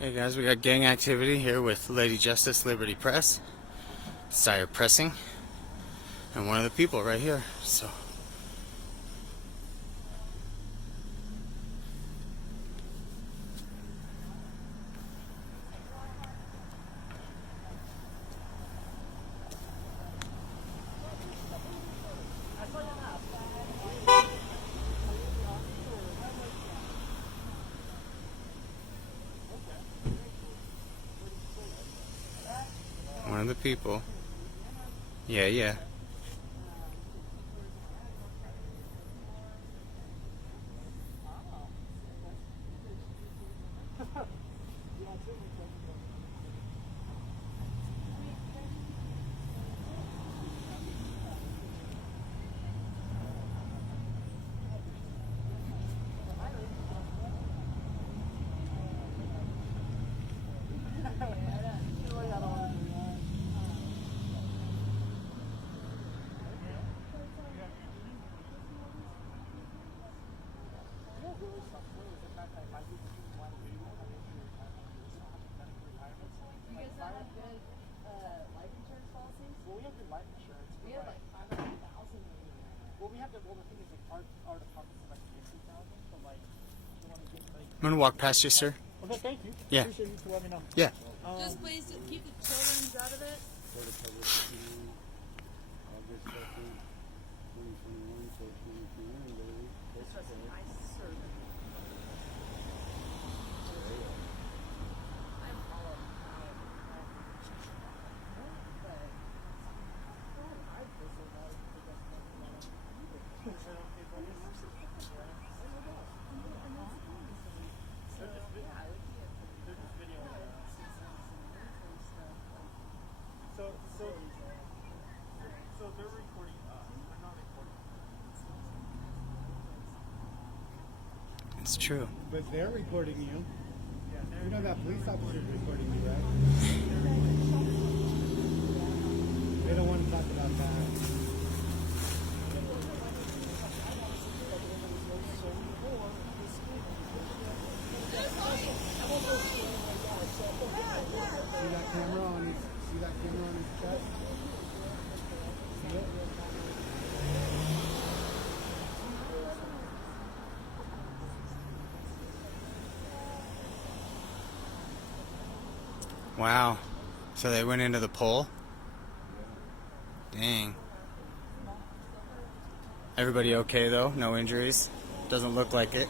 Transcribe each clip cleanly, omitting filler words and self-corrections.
Hey guys, we got gang activity here with Lady Justice Liberty Press, Sire Pressing, and one of the people right here. So one of the people. Yeah. I'm gonna walk past you, sir. Okay, thank you. Yeah. Appreciate you to let me know. Yeah. Just please keep the children out of it. So they're recording us. They're not recording. It's true. But they're recording you. You know that police officer's recording you, right? They don't want to talk about that. See that camera on his chest? See it? Wow. So they went into the pole? Dang. Everybody okay though? No injuries? Doesn't look like it.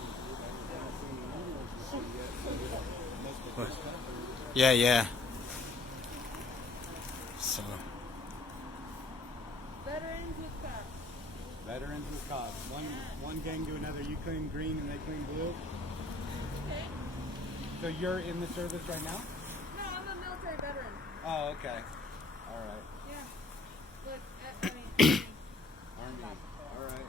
What? Yeah. So Veterans with cops. Veterans with cops. One gang to another. You claim green and they claim blue. Okay. So you're in the service right now? No, I'm a military veteran. Oh, okay. All right. Yeah. Look, I mean, Army. All right.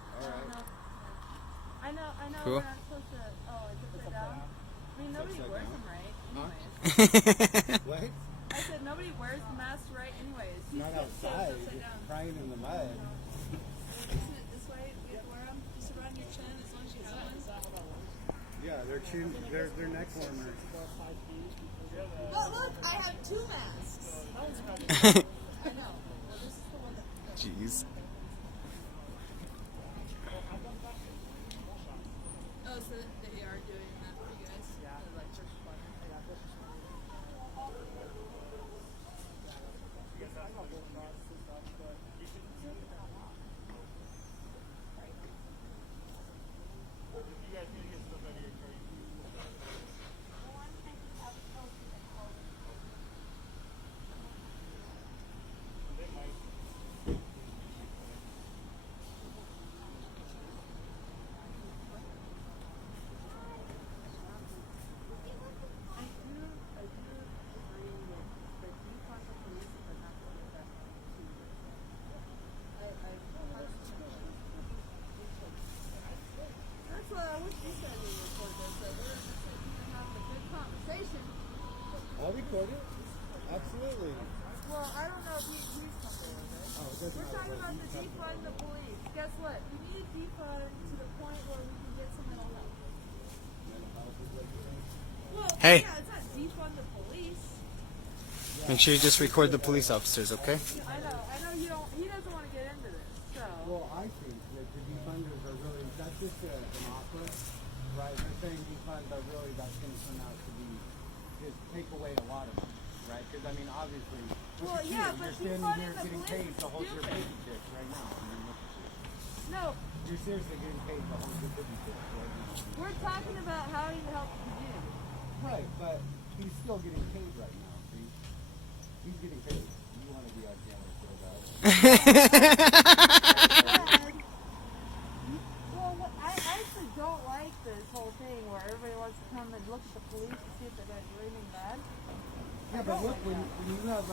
I know. Cool. We're not supposed to. Oh, it's upside down. I mean, nobody upside wears down? them right. Huh? Anyways. What? I said nobody wears the mask right. Anyways. It's not So it's outside. upside It's down. crying in the mud. Isn't it this way? We have to wear them just around your chin as long as you have one. Yeah, they're neck warmers. Oh, look! I have two masks. I know. Well, this is the one that. jeez. Oh, so they are doing that for you guys? Yeah. Like first responder. That's what I wish you said when you recorded this. That we were just sitting here having a good conversation. I'll record it. Absolutely. Well, I don't know if he's comfortable with it. Oh, it doesn't We're talking matter. about the defund the police. Guess what? We need to defund to the point where we can get some mental health. Well, Hey. yeah, it's not defund the Make sure you just record the police officers, okay? I know you don't. He doesn't want to get into this. So. Well, I think that the defunders are really, that's just an opera, right? They're saying defund, but really that's going to turn out to be, just take away a lot of money, right? Because, I mean, obviously, Well, yeah, but you're standing defunding here the getting police paid to is hold your stupid. baby chicks right now. I mean, look at you. No, You're seriously getting paid to hold your baby chicks right now. we're talking about how he helps the Jews. Right, but he's still getting paid right now, see? He's getting paid. You want to be on camera so bad. Well, I actually don't like this whole thing where everybody wants to come and look at the police to see if they're going to do anything bad. Yeah, but look, when you have,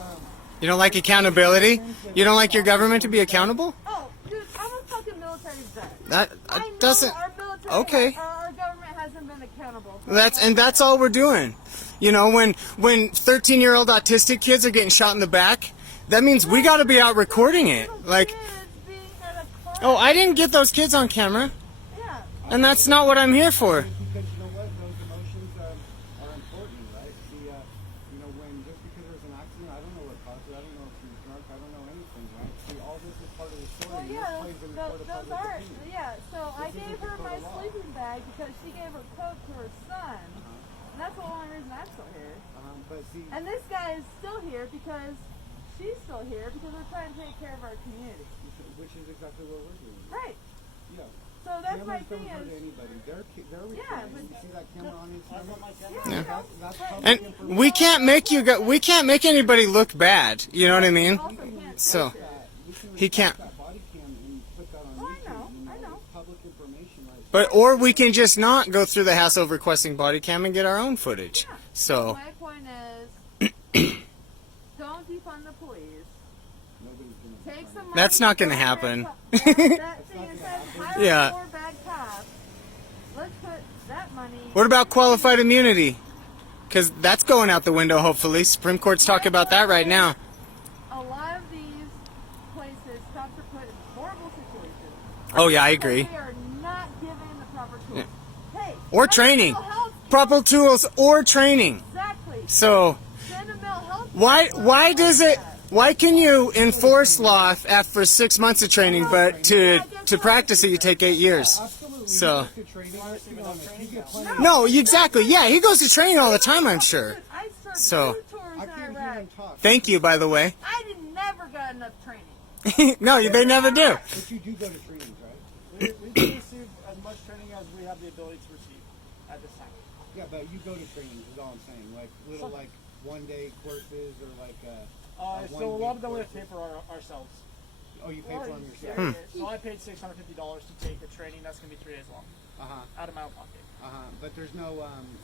You don't like accountability? You don't like your government to be accountable? Oh, dude, I'm a fucking military vet. That I know doesn't. our military, Okay. our government hasn't been accountable. That's all we're doing. You know, when 13-year-old autistic kids are getting shot in the back, that means we got to be out recording it. Like, Kids being at a club. oh, I didn't get those kids on camera, Yeah. and that's not what I'm here for. because you know what, those emotions are important, right? You know, when just because there's an accident, I don't know what caused it. I don't know if she was drunk. I don't know anything, right? See, all this is part of the story. Well, and yeah, this plays in the court of those public are, opinion. yeah. So I This gave isn't her the my court of law. sleeping bag because she gave her coat to her son. And that's the only reason I'm still here. But see, And this guy is still here because she's still here because we're trying to take care of our community. which is exactly what we're doing. Right. Yeah. So that's my Cameras thing don't hurt is, anybody. They're recording. but- You see that camera on Instagram? yeah, That's public And information. we can't make anybody look bad. You know what I mean? also can't So We can he record can't. that body cam and put that on Oh, I YouTube. know, You I know. It's public information, right? But or we can just not go through the hassle of requesting body cam and get our own footage. So my point is, don't defund the police. Nobody's gonna. Take some money. That's not gonna from happen. That thing that says hire Yeah. more bad cops. Let's put that money. what about qualified immunity? Because that's going out the window. Hopefully, Supreme Court's talking about that right now. A lot of these places, cops are put in horrible situations. Oh yeah, I because agree. They are not given the proper tools. Hey, Or that's training. mental health. Proper tools or training. Exactly. So Send a mental health. why can you enforce law after 6 months of training, but to practice it you take 8 years? Absolutely. So- You get to training, let's be honest. You get plenty. No, exactly. Yeah, he goes to training all the time, I'm sure. I served So- 2 tours I in can't hear Iraq. him talk. Thank you, by the way. I never got enough training. No, they never do. But you do go to trainings, right? We do receive as much training as we have the ability to receive at this time. Yeah, but you go to trainings is all I'm saying. Like little like 1-day courses or like So a lot of them we have to pay for ourselves. Oh, you pay for them yourself. So I paid $650 to take a training that's going to be 3 days long, out of my own pocket. But there's no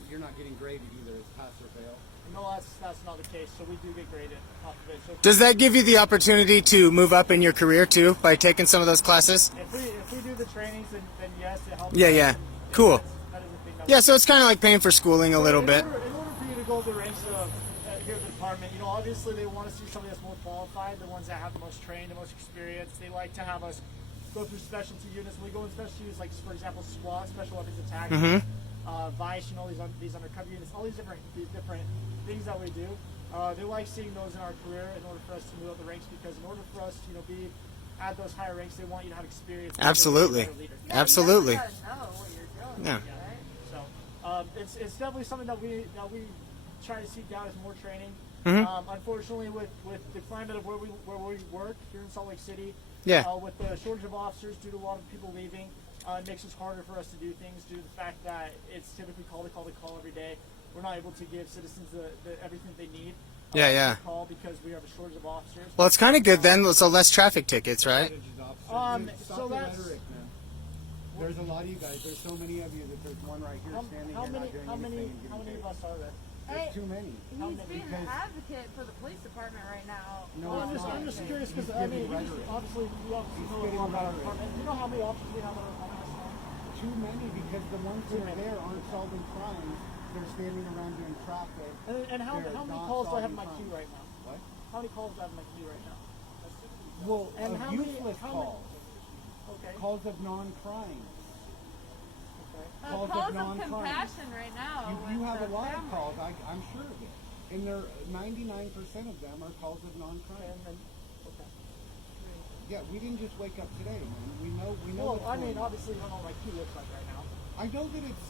you're not getting graded either. It's pass or fail. No, that's not the case. So we do get graded off of it. So Does that give you the opportunity to move up in your career too by taking some of those classes? if we do the trainings, then yes, it helps. Yeah, us. yeah. And Cool. that is the thing that Yeah, so it's kind of like paying for schooling a little bit. In order for you to go to the ranks here at the department, you know, obviously they want to see somebody that's more qualified, the ones that have the most training, the most experience. They like to have us go through specialty units. We go in specialty units like, for example, SWAT, Special Weapons Attack, Vice, you know, these undercover units, all these different things that we do. They like seeing those in our career in order for us to move up the ranks, because in order for us to, you know, be at those higher ranks, they want you to have experience. Absolutely. Yeah, Absolutely. You gotta know what you're doing. Yeah. Right? So it's definitely something that we try to seek out as more training. Unfortunately, with the climate of where we work here in Salt Lake City, Yeah. with the shortage of officers due to a lot of people leaving, it makes it harder for us to do things due to the fact that it's typically call every day. We're not able to give citizens everything they need. Yeah, yeah. Call because we have a shortage of officers. Well, it's kind of good then, so less traffic tickets, right? So Stop the that's- rhetoric, man. There's a lot of you guys. There's so many of you that there's one right here standing How here many not doing how many anything and how getting many of paid. us are there? Hey, Too many. he's being an because- advocate for the police department right now. No, Well, it's not. I'm just curious because He's I mean, giving rhetoric. obviously you obviously He's know a getting lot about our rhetoric. department. Do you know how many officers we have at our department? Too many because the ones that are there aren't solving crimes. They're standing around doing traffic. And how They're many not calls do I have in solving my queue crimes. right now? What? How many calls do I have in my queue right now? Well, And of how many- useless how many- calls. Okay. Calls of non-crime. Okay. Calls of Calls of non-crime. compassion right now. You with have a the lot of family. calls. I'm sure of it. And they're 99% of them are calls of non-crime. Okay. Yeah, we didn't just wake up today, man. We know. Well, what's I mean, going on. obviously, you don't know like who looks like right now. I know that it's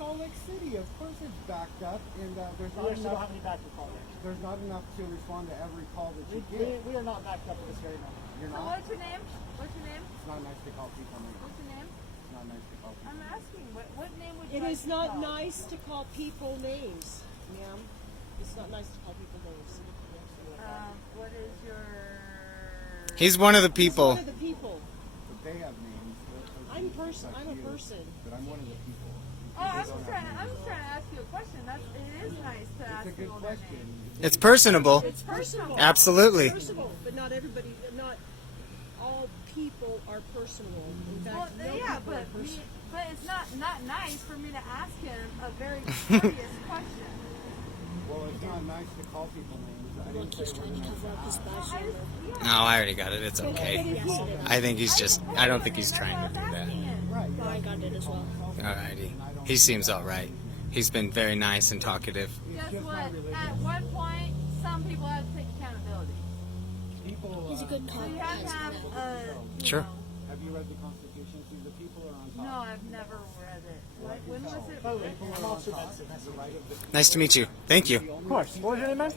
Salt Lake City. Of course, it's backed up, and there's We not actually don't enough. have any backup call there. There's not enough to respond to every call that you We, get. we are not backed up at this very moment. You're So not. what's your name? What's your name? It's not nice to call people names. What's your name? It's not nice to call people. I'm asking. What name would you It like is to not call? nice to call people names, ma'am. It's not nice to call people names. What is your? He's one of the One people. of the people. But they have names. I'm a person. But I'm one of the people. Oh, I'm just trying to ask you a question. It is nice to ask It's a good people their question. name. It's personable. It's personal. Absolutely. Personable, but not everybody. Not all people are personal. In fact, Well, no yeah, people are but personal. but it's not nice for me to ask him a very serious question. Well, it's not nice to call people names. I didn't say we're nice. No, I already got it. It's okay. I think he's just. I don't think he's trying to do that. I got it as well. Alrighty. He seems alright. He's been very nice and talkative. Guess what? At one point, some people have to take accountability. People. He's a good So you have to have a. Sure. Have you read the Constitution? See, the people are on top. No, I've never read it. When was it? By the way, I'm Officer Benson. The right of the Nice to meet you. Thank you. Of course. What was your name, man?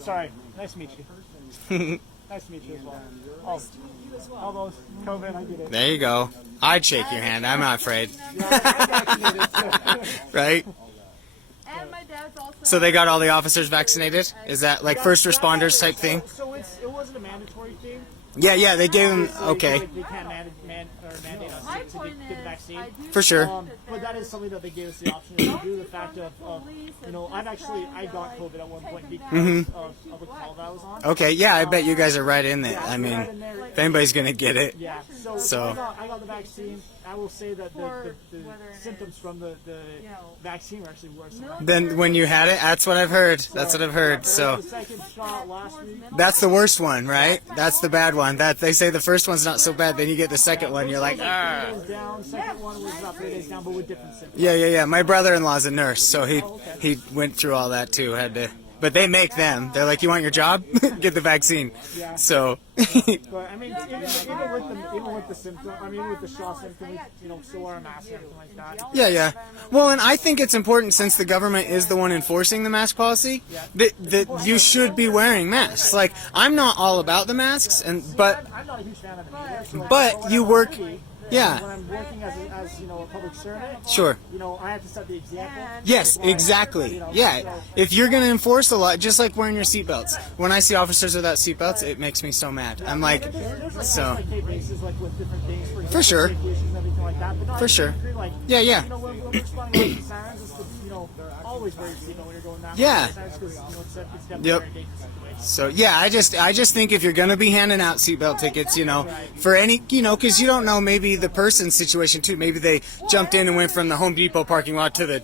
Sorry. Nice to meet you. Nice to meet you as well. All those COVID, I get it. There you go. I'd shake your hand. I'm not afraid. Right? And my dad's also. So they got all the officers vaccinated? Is that like first responders type thing? So it wasn't a mandatory thing. Yeah, they gave them. Okay. They can't mandate us My to point get the is, vaccine. I do For sure. think that But that there- is something that they gave us the option to do. The fact of you know, I got COVID at one point because of a call that I was on. Okay, yeah, I bet you guys are right in there. I mean, if anybody's going to get it. Yeah, so I got the vaccine. I will say that the symptoms from the vaccine were actually worse. Then when you had it, that's what I've heard. That's what I've heard. So The second shot last week. that's the worst one, right? That's the bad one. That they say the first one's not so bad. Then you get the second one, you're like, ah. Was down. Second one was about 3 days down, but with different symptoms. Yeah. My brother-in-law's a nurse, so he went through all that too. Had to, but they make them. They're like, you want your job? Get the vaccine. So. But I mean, even with the symptom, I mean, with the shot symptoms, you know, still wear a mask and everything like that. Yeah. Well, and I think it's important since the government is the one enforcing the mask policy that you should be wearing masks. Like, I'm not all about the masks, but I'm not a huge fan of it either. So But you work, when yeah, I'm working as you know, a public servant, sure. you know, I have to set the example. Yes, exactly. Yeah, if you're going to enforce a lot, just like wearing your seatbelts. When I see officers without seatbelts, it makes me so mad. I'm like, There's like so, case bases like with different things for, For sure. safety issues and everything like that. But no, For I sure. agree, like, Yeah. You know, when we're responding to sirens, it's the, you know, always wear your seatbelt when you're going that. Yeah. Because you know, it's definitely Yep. very dangerous situation. So yeah, I just think if you're gonna be handing out seatbelt tickets, you know, for any, you know, because you don't know maybe the person's situation too. Maybe they jumped in and went from the Home Depot parking lot to the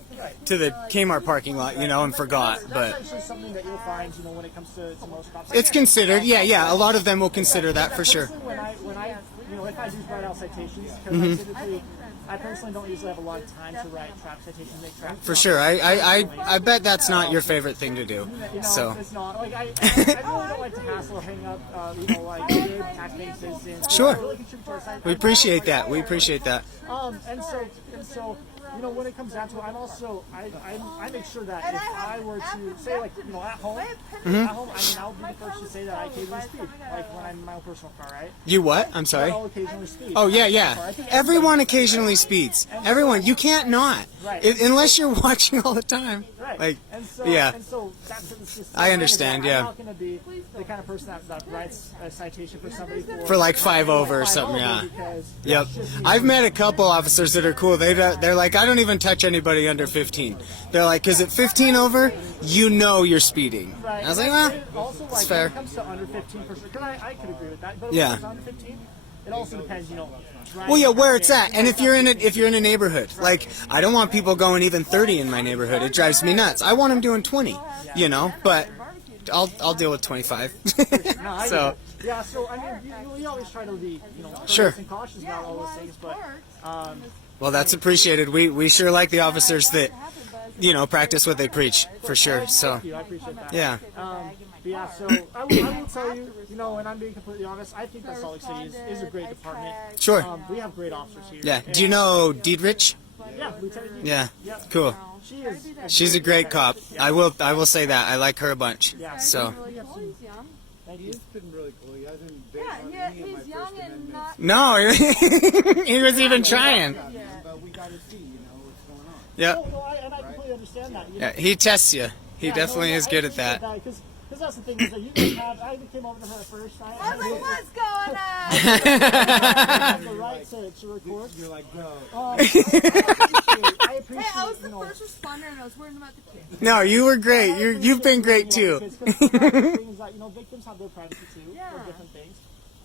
Kmart parking lot, you know, and forgot. That's But actually something that you'll find, you know, when it comes to most cops. it's considered. Yeah. A lot of them will consider that for sure. When I, you know, if I do write out citations, because typically, I personally don't usually have a lot of time to write traffic citations, make traffic. For sure. I bet that's not your favorite thing to do. You know, So it's not like I really don't like to hassle or hang up, you know, like big tax-paying citizens. Sure. Really contribute to our site. we appreciate that. We appreciate that. And so, you know, when it comes down to it, I'm also, I make sure that if I were to say, like, you know, at home, I mean, I'll be the first to say that I occasionally speed, like when I'm in my own personal car, right? You what? I'm sorry. I'll occasionally speed. Oh yeah. Everyone occasionally speeds. Everyone. You can't not. Right. Unless you're watching all the time. Right. Like, and so, yeah. And so that's just, I understand, yeah. I'm not going to be the kind of person that writes a citation for somebody For like 5 over or something, yeah. Because Yep. that's just me. I've met a couple officers that are cool. They're like, I don't even touch anybody under 15. They're like, because at 15 over, you know you're speeding. Right. I was like, well, also, it's like, fair. When it comes to under 15, I could agree with that. But Yeah. when it's under 15, it also depends, you know. Well, yeah, where it's at, and if you're in a neighborhood, like I don't want people going even 30 in my neighborhood. It drives me nuts. I want them doing 20, you know. But I'll deal with 25. No, I So get it. Yeah, so I mean, we always try to be, you know, Sure. courteous and cautious about all those things, but well, that's appreciated. We sure like the officers that practice what they preach for sure. So Thank you. I appreciate that. yeah. But yeah, so I will tell you, and I'm being completely honest, I think that Salt Lake City is a great department. Sure. We have great officers here. Yeah. Do you know Diedrich? Yeah, Lieutenant Dean. Yeah. Yep. Cool. She is. She's a great cop. I will say that. I like her a bunch. Yeah. So Thank you. He's been really cool. He hasn't been Yeah, on yeah, any of my he's young First and Amendment. no, he was even trying. Yeah, man, but we got to see, what's going on. Yeah. No, and I completely understand that. Yeah. He tests you. He definitely is good at that. Because that's the thing is that you guys have. I even came over to her at first. I was like, what's going on? I have the right to record. You're like, go. I appreciate. Hey, I was the first responder and I was worried about the kids. No, you were great. You've been great too. Because things that victims have their privacy too. Yeah. Or different things.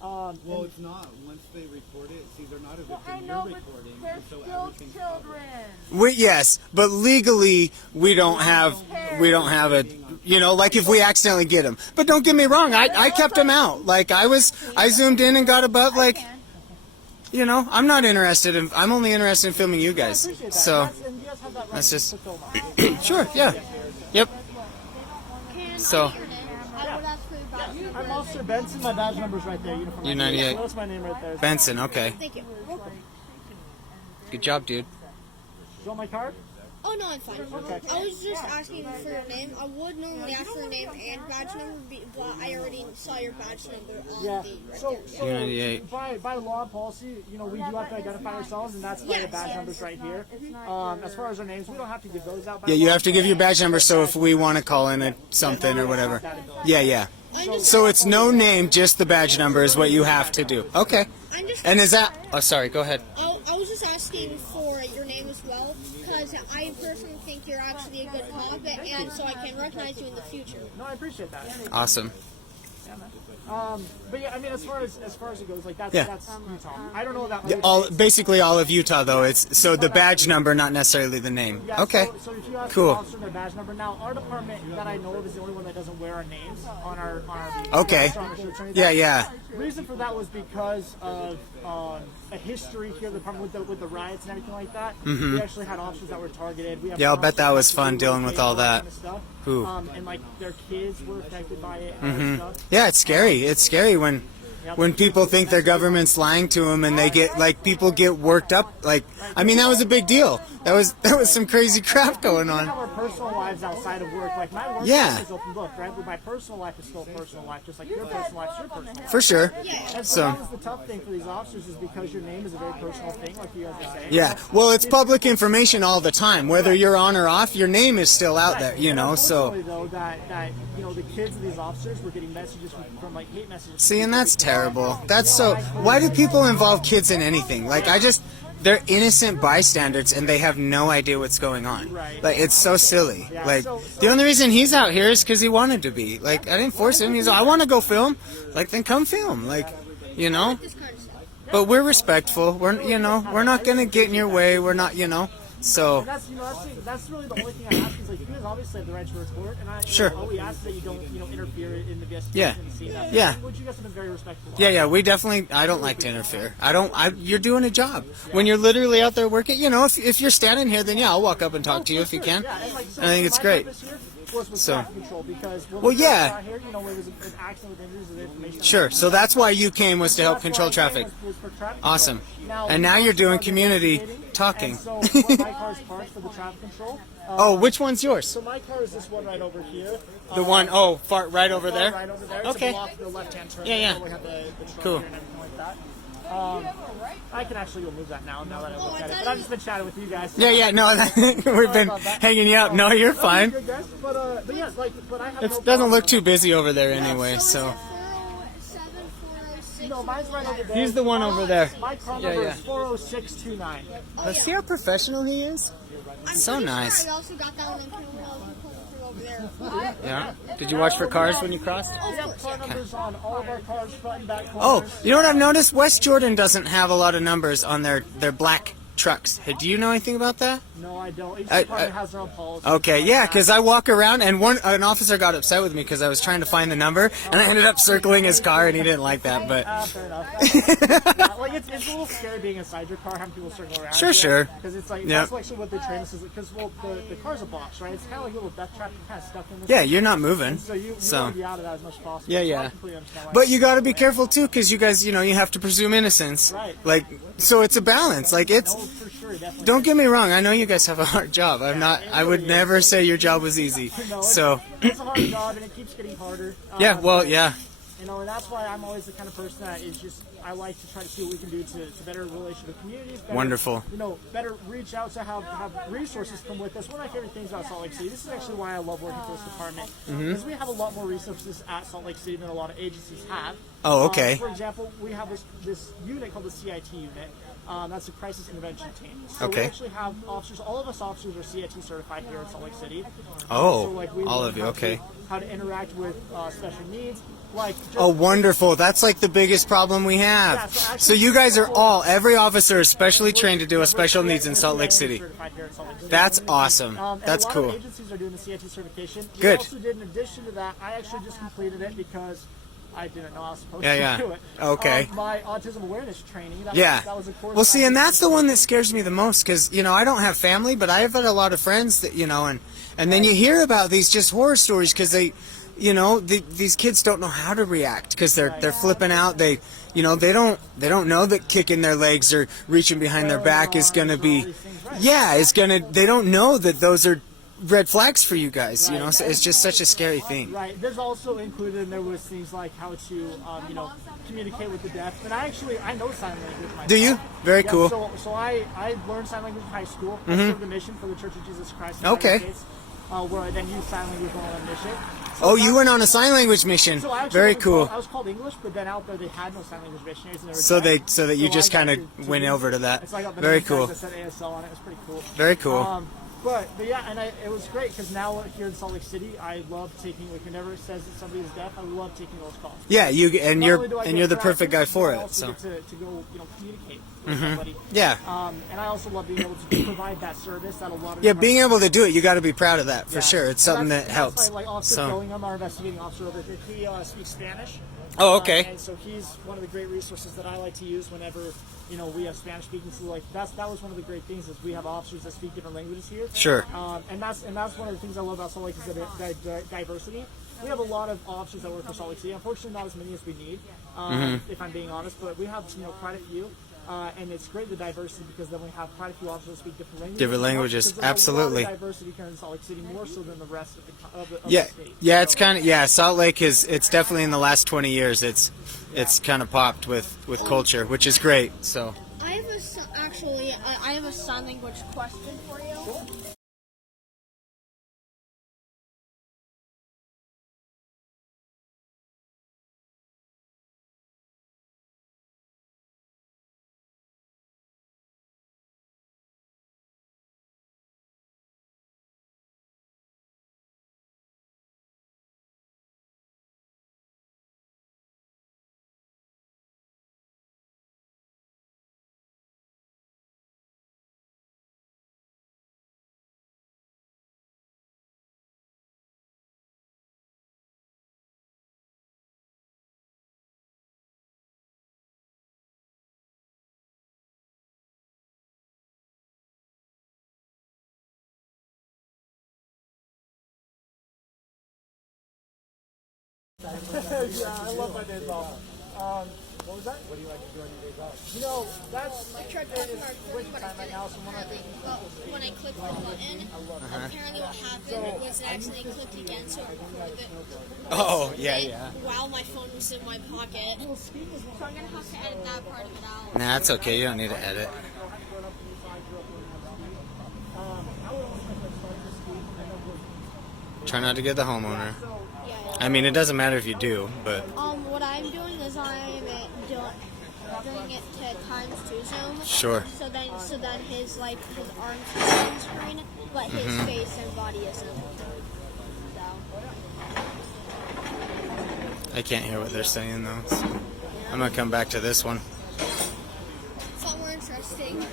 Well, it's not. Once they record it, see, they're not a victim. I You're know, but recording. they're and so still everything's covered. children. Yes, but legally we don't have a like if we accidentally get him. But don't get me wrong, I kept him out. Like I zoomed in and got above like I'm not interested in. I'm only interested in filming you guys. Appreciate that. So And you guys have that right that's just to film. sure. Yeah. Yep. So I would ask for the badge. I'm Officer Benson. My badge number's right there. Uniform. U98. So that's my name right there. Benson. Okay. Thank you. Good job, dude. You want my card? Oh no, I'm fine. Okay. I was just asking for your name. I would normally ask for your name and badge number, but I already saw your badge number on Yeah. the So U98. by law and policy, we do have to identify ourselves, and that's why the badge number's right here. As far as our names, we don't have to give those out. By Yeah, you law. have to give your badge number. So if we want to call in something or whatever. Yeah. So it's no name, just the badge number is what you have to do. Okay. I'm just. And is that? Oh, sorry. Go ahead. I was just asking for your name as well, because I personally think you're actually a good cop, and so I can recognize you in the future. No, I appreciate that. Awesome. But yeah, I mean, as far as it goes, like that's Yeah. Utah. I don't know about Basically all of Utah though. It's so the badge number, not necessarily the name. Yeah, Okay. So if you ask Cool. the officer their badge number, now our department that I know of is the only one that doesn't wear our names on our Okay. on our shirts or anything. Yeah. The reason for that was because of a history here at the department with the riots and everything like that. We actually had officers that were targeted. We have Yeah, I'll bet that was officers fun that dealing with all that. kind of stuff. Ooh. And like their kids were affected by it and all that stuff. Yeah, it's scary. It's scary when people think their government's lying to them and they get like people get worked up. Like, I mean, that was a big deal. That was some crazy crap going We on. have our personal lives outside of work. Like my work Yeah. life is open book, right? But my personal life is still personal life, just like your personal life is your personal life. For sure. And so So that was the tough thing for these officers, is because your name is a very personal thing, like you guys were saying. yeah. Well, it's public information all the time. Whether you're on or off, your name is still out there. So. Unfortunately, though, that the kids of these officers were getting messages from like hate messages. See, and that's terrible. That's so. Why do people involve kids in anything? Like, they're innocent bystanders and they have no idea what's going on. Right. Like, it's so silly. Like, the only reason he's out here is because he wanted to be. Like, I didn't force him. He's like, I want to go film. Like, then come film. Like, This kind of stuff. But we're respectful. We're not gonna get in your way. We're not, So. And that's really the only thing I ask is like, you guys obviously have the right to report, and Sure. all we ask is that you don't interfere in the investigation. Yeah. And see that. Yeah. Which you guys have been very respectful of. Yeah, we definitely. I don't like to interfere. You're doing a job. When you're literally out there working, if you're standing here, then yeah, I'll walk up and talk to you if you can. Yeah, and like, I think it's my great. purpose here was with So- traffic control, because when Well, we first yeah. got here, there was an accident with injuries and information. Sure. So that's why you came, was to help That's why control I came traffic. was for traffic Awesome. control. And now you're doing started community communicating, talking. And so one of my car's parked for the traffic control. Oh, which one's yours? So my car is this one right over here. The one, far right over there? Right over there. Okay. To block the left-hand turn. Yeah. We have the truck Cool. here and everything like that. I can actually go move that now that I look at it. thought But I've just been chatting with you guys. Yeah, no, we've been hanging you up. No, you're fine. Good guys. But yeah, but I have It no doesn't problem. look too busy over there anyway, so. 407, 406. No, mine's right over there. He's the one over there. My car Yeah, number yeah. is 40629. Let's see how professional he is. I'm So pretty nice. Sure I also got that one on camera when I was pulling through over there. Yeah. Did you watch for cars when you crossed? We have car numbers on all of our cars, front and back Oh, corners. you know what I've noticed? West Jordan doesn't have a lot of numbers on their black trucks. Hey, do you know anything about that? No, I don't. Each I- department has their own policy. Okay, yeah, because I walk around and an officer got upset with me because I was trying to find the number and I ended up circling his car and he didn't like that. But Fair enough. Yeah, like it's a little scary being inside your car, having people circle around. Sure. Because it's like Yeah. that's actually what they train us is because the car's a box, right? It's kind of like a little death trap. You're kind of stuck in this. yeah, you're not moving. So you want to be out of that as much as possible. Yeah, So I yeah. completely understand why. But you got to be careful too, because you guys, you have to presume innocence. Right. Like, so it's a balance. Like, it's. No, for sure, definitely. Don't get me wrong. I know you guys have a hard job. I'm not. I would never say your job was easy. No, So. it's a hard job and it keeps getting harder. Yeah. Well. But, Yeah. You know, and that's why I'm always the kind of person that is just, I like to try to see what we can do to better relation with communities. Better, Wonderful. Better reach out to have resources come with us. One of my favorite things about Salt Lake City, this is actually why I love working for this department, Mm-hmm. because we have a lot more resources at Salt Lake City than a lot of agencies have. Oh, okay. For example, we have this unit called the CIT unit. That's a crisis intervention team. So Okay. we actually have officers, all of us officers are CIT certified here in Salt Lake City. Oh, We all learn of you. how Okay. how to interact with special needs. Like just, Oh, wonderful. That's like the biggest problem we have. Yeah, so actually- So you guys are every officer is specially trained to deal with special needs in Salt Lake City. certified here in Salt Lake City. That's awesome. And That's a lot cool. of agencies are doing the CIT certification. We Good. also did, in addition to that, I actually just completed it because I didn't know I was supposed Yeah. to do it. Okay. My autism awareness training. Yeah. That was a course. Well, see, I and did. that's the one that scares me the most because, I don't have family, but I've had a lot of friends that, and then you hear about these just horror stories because they, these kids don't know how to react because they're flipping out. They don't know that kicking their legs or reaching behind their back is going to be, they don't know that those are red flags for you guys, so it's just such a scary thing. Right. There's also included in there was things like how to, communicate with the deaf. And I know sign language myself. Do you? Very Yeah, cool. So I learned sign language in high school. I served a mission for the Church of Jesus Christ in the Okay. United States, where I then used sign language on a mission. Oh, you went on a sign language mission. So I actually Very was cool. called- I was called English, but then out there they had no sign language missionaries. And they were So deaf. that you So just I got kind to of went use- over to that. and so I got the Very name tags cool. that said ASL on it. It was pretty cool. Very cool. But yeah, and it was great because now here in Salt Lake City, I love taking. Like whenever it says that somebody is deaf, I love taking those calls. Yeah, Not only do I get you're the perfect guy practice, for but I it. also So get to go, communicate with somebody. yeah. And I also love being able to provide that service that a lot of Yeah, departments- being able to do it, you got to be proud of that for Yeah. sure. It's And something that's that helps. Why, like Officer So, Bungling, our investigating officer over here, he speaks Spanish. oh, okay. And so he's one of the great resources that I like to use whenever we have Spanish speaking. So like that was one of the great things is we have officers that speak different languages here. Sure. And that's one of the things I love about Salt Lake is the diversity. We have a lot of officers that work for Salt Lake City. Unfortunately, not as many as we need, if I'm being honest. But we have quite a few. And it's great the diversity because then we have quite a few officers that speak different languages. Different languages, Because there's absolutely. A lot of diversity here in Salt Lake City, more so than the rest of the Yeah, state. yeah. It's kind of Salt Lake it's definitely in the last 20 years. It's kind of popped with culture, which is great. So. I have I have a sign language question for you. Yeah, I love my days off. What was that? What do you like to do on your days off? That's I tried passing our winter but time right now, so when I think when I clicked the button, apparently what happened was it accidentally clicked again, so it recorded it. Oh yeah. While my phone was in my pocket. So I'm gonna have to edit that part of it out. Nah, it's okay. You don't need to edit. Try not to get the homeowner. I mean, it doesn't matter if you do, but What I'm doing is I'm doing it to times 2 zoom. sure. So then his arms are on screen, but his face and body isn't. So I can't hear what they're saying though. So I'm gonna come back to this one. it's a lot more interesting.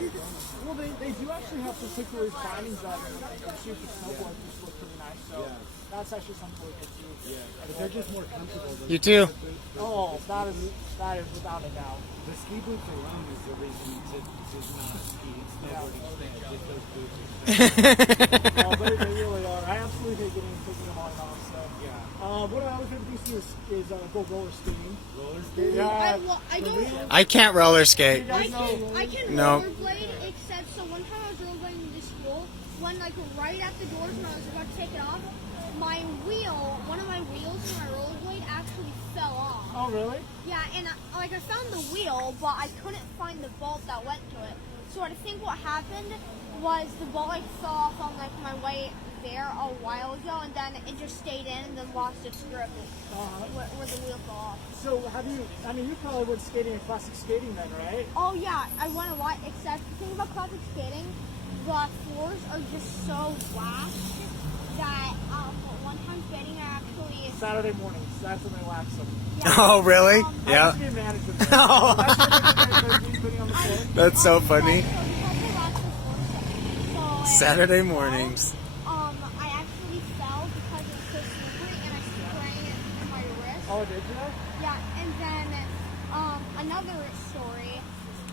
actually have some quick release bindings that are super snowboard, which look pretty nice. So that's actually something to look into. Yeah, but they're just more comfortable than You too. Oh, that is without a doubt. the ski boots alone is the reason to not ski snowboarding instead. Just those boots are Oh, they really are. I absolutely hate taking them on and off. So. yeah. One of my other favorite things is go roller skating. Roller skating. Yeah. I don't. I can't roller skate. I can No. rollerblade, except so one time I was rollerblading to school, when like right at the doors when I was about to take it off, one of my wheels for my rollerblade actually fell off. Oh, really? Yeah, and I found the wheel, but I couldn't find the bolt that went to it. So I think what happened was the bolt like fell off on like my way there a while ago, and then it just stayed in and then lost its grip where the wheel fell off. So you probably went skating in classic skating then, right? Oh yeah, I went a lot, except the thing about classic skating, the floors are just so lashed that one time skating I actually... Saturday mornings, that's when they wax them. Yeah, Oh, really? I used Yeah. to be a manager there. That's what they're putting on the floor. That's so funny. So because they lash the floors, so Saturday mornings. I actually fell because it was so slippery and I sprained it in my wrist. Oh, did you? Yeah, and then another story.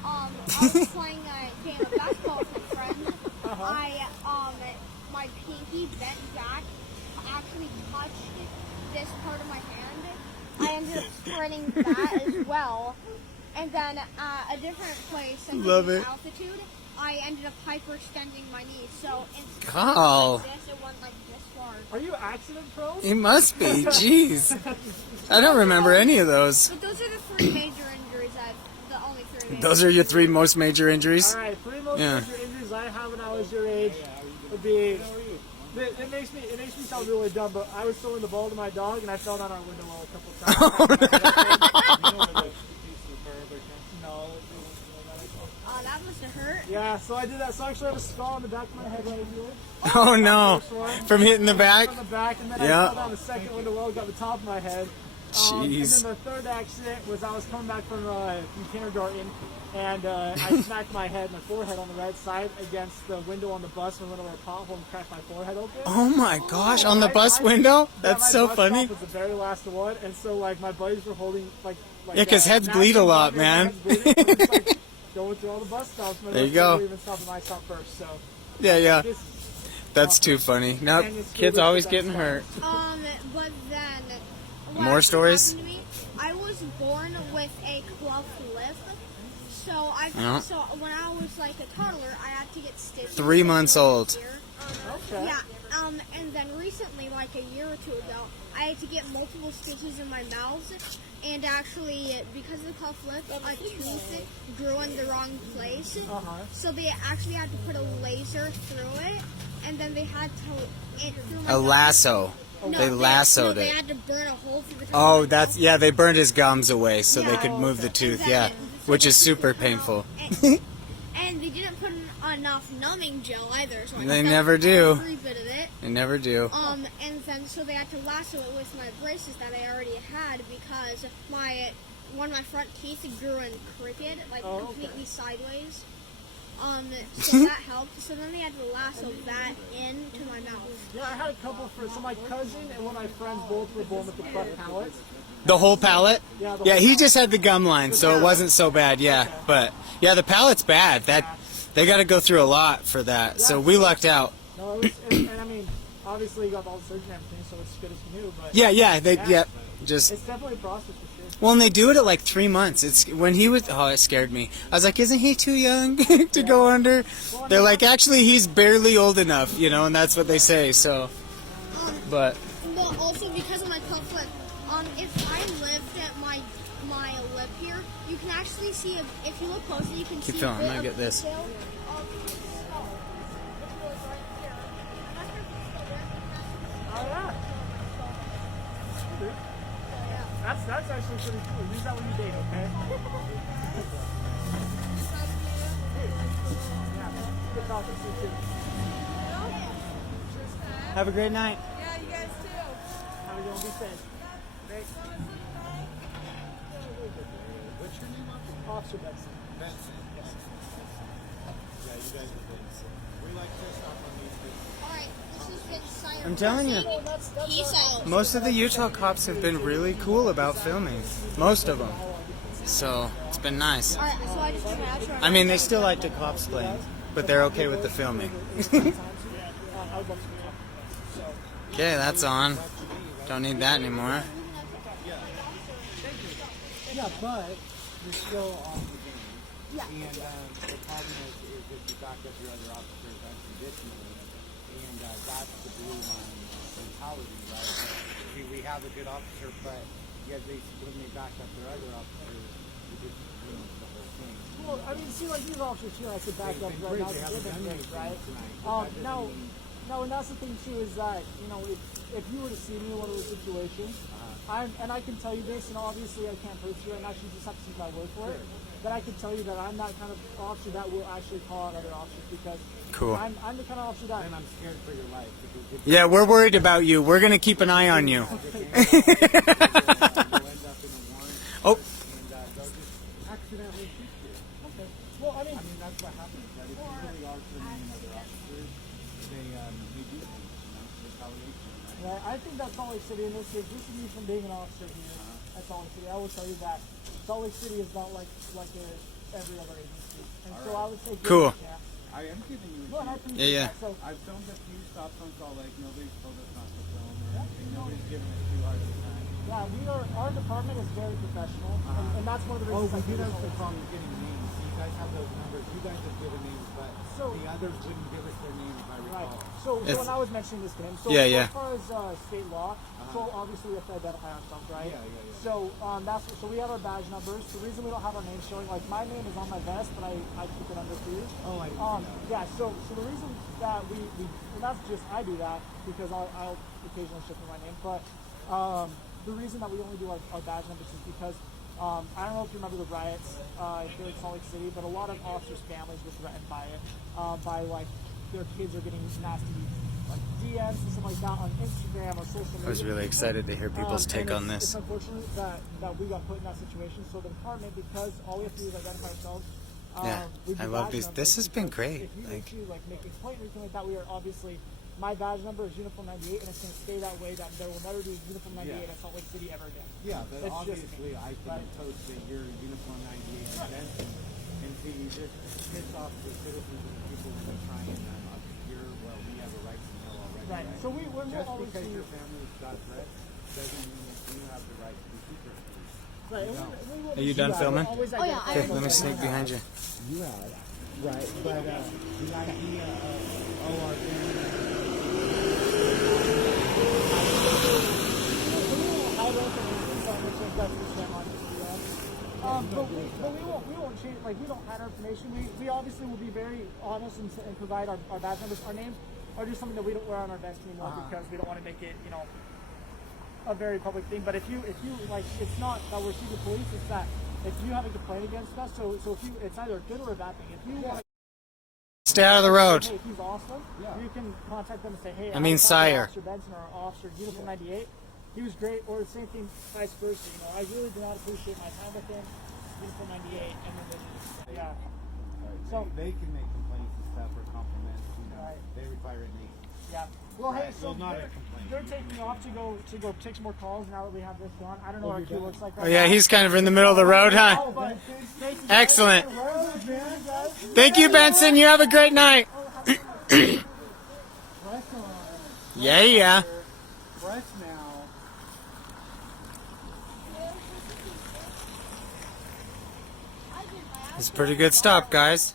I was playing a game of basketball with my friends. My pinky bent back, actually touched this part of my hand. I ended up spreading that as well. And then a different place, at Love different it. altitude, I ended up hyperextending my knee. So instead Oh. of like this, it went like this far. Are you accident pros? It must be. Jeez. I don't remember any of those. But those are the three major injuries the only three major Those are your three most major injuries? All right, three most Yeah. major injuries I have when I was your age would be. It makes me sound really dumb, but I was throwing the ball to my dog and I fell down our window well a couple times. No. that must have hurt. Yeah, so I did that. So I actually have a scar on the back of my head right here. Oh no. First one. From hitting the back? On the back, and then Yeah. I fell down the second window well, got the top of my head. And Jeez. then the third accident was I was coming back from kindergarten, and I smacked my head, my forehead on the right side against the window on the bus and went over a pothole and cracked my forehead open. Oh my gosh, on the bus I- window? Yeah, That's my so bus funny. stop was the very last one, and so like my buddies were holding like Yeah, 'cause heads bleed a lot, man. heads bleeding, and it's, like, going through all the bus stops. My There you bus go. never even stopped at my stop first, so Yeah. this That's too funny. Nope. Kids always getting hurt. But then what More actually stories? happened to me, I was born with a cleft lip. So Yeah. so when I was like a toddler, I had to get stitches. 3 months old. Here. okay. Yeah. And then recently, like a year or two ago, I had to get multiple stitches in my mouth, and actually, because of the cleft lip, a tooth grew in the wrong place. So they actually had to put a laser through it, and then they had to through my A gums. lasso. No, They lassoed They it. had to burn a hole through the top Oh, of my that's, mouth. yeah, they burned his gums away so they Yeah. could move the tooth, And yeah. then- Which so is the super tooth came painful. out, and they didn't put enough numbing gel either. So I They felt never do. every bit of it. They never do. And then so they had to lasso it with my braces that I already had because one of my front teeth grew in crooked, like completely sideways. So that helped. So then they had to lasso that into my mouth. Yeah, I had a couple of friends. So my cousin and one of my friends both were born with the cleft palate. The whole palate? Yeah, the Yeah, whole he just had the gum line, so it wasn't so bad, yeah. But, yeah, the palate's bad. They got to go through a lot for that, so we lucked out. No, it was, and I mean, obviously you got all the surgery and everything, so it's good as new. But Yeah, just... it's definitely a process for sure. Well, and they do it at like 3 months. It's when he was. Oh, it scared me. I was like, isn't he too young to go under? They're like, actually, he's barely old enough, and that's what they say. So, but Well, also because of my cleft lip, if I lived at my lip here, you can actually see if you look closely, you can Keep see. going, a I'm bit gonna of get this. detail of the skull. It goes right here. I'm not sure if it's still there, but Oh yeah, so, yeah. that's actually pretty cool. Use that when you date, okay? Yeah, good talking to you too. have a great night. Yeah, you guys too. How are you gonna be safe? Great. What's your name? Officer Benson. Benson. Yes. Yeah, you guys are good. Alright, this has been Siren. I'm telling you. Peace out. Most of the Utah cops have been really cool about filming. Most of them. So, it's been nice. Alright, so I just did my outro. I mean, they still like to cosplay, but they're okay with the filming. Okay, that's on. Don't need that anymore. Yeah, but you're still on the game. Yeah. And the problem is if you back up your other officers unconditionally, and that's the blue line mentality, right? We have a good officer, but yet when they back up their other officers, it just ruins the whole thing. Well, I mean, see, like these officers here, I could back up right now. They haven't done anything right? tonight. No, and that's the thing too is that if you were to see me in one of those situations, and I can tell you this, and obviously I can't prove to you, and actually just have to see my word for it. But I can tell you that I'm that kind of officer that will actually call out other officers because Cool. I'm the kind of officer that. And I'm scared for your life. Because Yeah, we're worried about you. We're going to keep an eye on you. you'll end up in a warrant, Oh, and they'll just accidentally shoot you. Okay. Well, I mean, That's what happens. That if you really are training other officers, they do things, retaliation, right? yeah, I think that Salt Lake City, and this is me from being an officer here at Salt Lake City. I will tell you that Salt Lake City is not like every other agency, and so I would say Cool. Yeah. I am giving you a Well, and I chance. appreciate Yeah, yeah. that. So, I've filmed a few stops on Salt Lake. Nobody's told us not to film or anything. Nobody's given us too hard of a time. yeah, our department is very professional, and that's one of the Oh, reasons I we do do this. have the problem with getting names. So you guys have those numbers. You guys have given names, but So- the others wouldn't give us their name if I Right. recall. So It's- when I was mentioning this to him, so Yeah, yeah. as far as state law, so obviously we have to identify ourselves, right? Yeah, yeah, yeah. So so we have our badge numbers. The reason we don't have our names showing, like my name is on my vest, but I keep it under fees. Oh, I didn't see that. Yeah. So the reason that we and that's just I do that because I'll occasionally shift my name, but the reason that we only do our badge numbers is because. I don't know if you remember the riots here in Salt Lake City, but a lot of officers' families were threatened by it, by like their kids are getting nasty like DMs and stuff like that on Instagram or social media. I was really excited to hear people's take And on It's this. unfortunate that we got put in that situation. So the department, because all we have to do is identify ourselves. Yeah, we do I love badge these. This numbers has been because great. If you Like- need to make a complaint or anything like that, we are obviously. My badge number is Uniform 98, and it's going to stay that way. That there will never be Uniform 98 at Salt Lake City ever again. Yeah, but It's just obviously I can post that you're Uniform 98 convention and see you just piss off the citizens and the people that are trying obscure. Well, we have a right to know already. Right. So we'll just always because see. your family's got threats doesn't mean that you have the right to be secret. Right. Are you done filming? Oh, yeah, Okay, let me sneak behind you. You have, right? But the idea of our family. But we won't change, like we don't hide our information. We obviously will be very honest and provide our badge numbers. Our names are just something that we don't wear on our vest anymore because we don't want to make it, a very public thing. But if you like, it's not that we're secret police, it's that if you have a complaint against us, so if you, it's either a good or a bad thing. If you want to Stay out of the road. hey, he's awesome, you can contact them and say, hey, I mean, talked to sire. Officer Benson or Officer Uniform 98. He was great, or the same thing, vice versa. I really do not appreciate my time with him. Uniform 98, and then yeah. So They can make complaints and stuff or compliments. Right. They require a name. yeah. Well, hey, so Well, not a complaint. they're taking me off to go take some more calls now that we have this going. I don't know what our queue looks like. Oh yeah, he's kind of in the middle of the road, huh? Oh, but thank you guys. Excellent. Guys. Thank you, Benson. You have a great night. Press on. Yeah, yeah. Press now. It's a pretty good stop, guys.